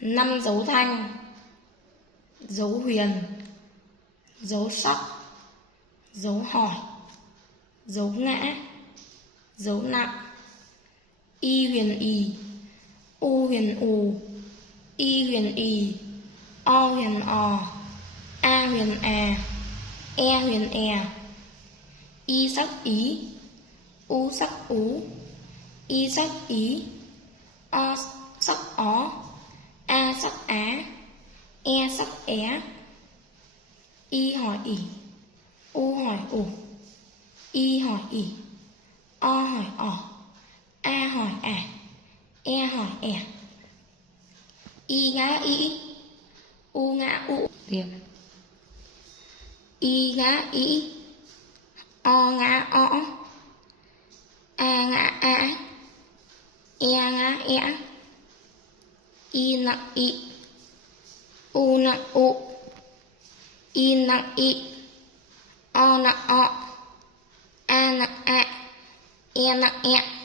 5 dấu thanh: dấu huyền, dấu sắc, dấu hỏi, dấu ngã, dấu nặng. Y huyền ì, u huyền ù, y huyền ì, o huyền ò, a huyền à, e huyền è. Y sắc ý, u sắc ú, y sắc ý, o sắc ó, a sắc á, e sắc é. Y hỏi ỉ, u hỏi ủ, y hỏi ỉ, o hỏi ỏ, a hỏi ả, e hỏi ẻ. Y ngã ý, u ngã ụ. Điểm. Y ngã ý, o ngã ó, a ngã á, e ngã ẽ. Y nặng ị, u nặng ụ, y nặng ị, o nặng ọ, a nặng ạ, e nặng ẹ.